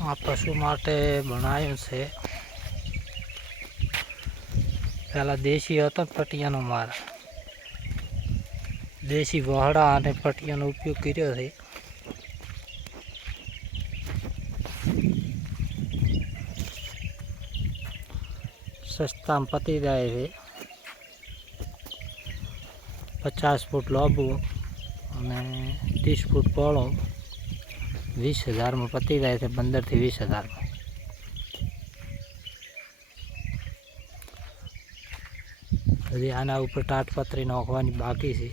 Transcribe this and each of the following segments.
આ પશુ માટે બનાવ્યું છે. પહેલાં દેશી હતો પટિયાનો માર, દેશી વહડા અને પટિયાનો ઉપયોગ કર્યો છે. સસ્તામાં પતી જાય છે. 50 ફૂટ લાંબુ અને 30 ફૂટ પહોળો, 20,000માં પતી જાય છે. 15 થી 20,000માં. હજી આના ઉપર તાટપત્રી નાખવાની બાકી છે,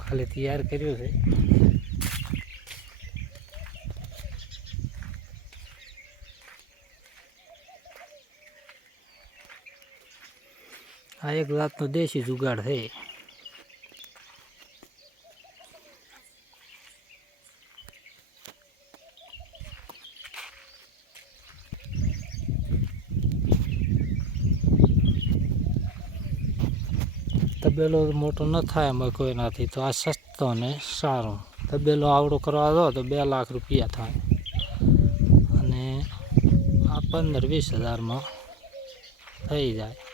ખાલી તૈયાર કર્યું છે. આ એક જાતનો દેશી જુગાડ છે. તબેલો મોટો ન થાય એમાં કોઈનાથી, તો આ સસ્તો ને સારો. તબેલો આવડો કરવા દો તો 2 લાખ રૂપિયા થાય, અને આ 15-20 હજારમાં થઈ જાય.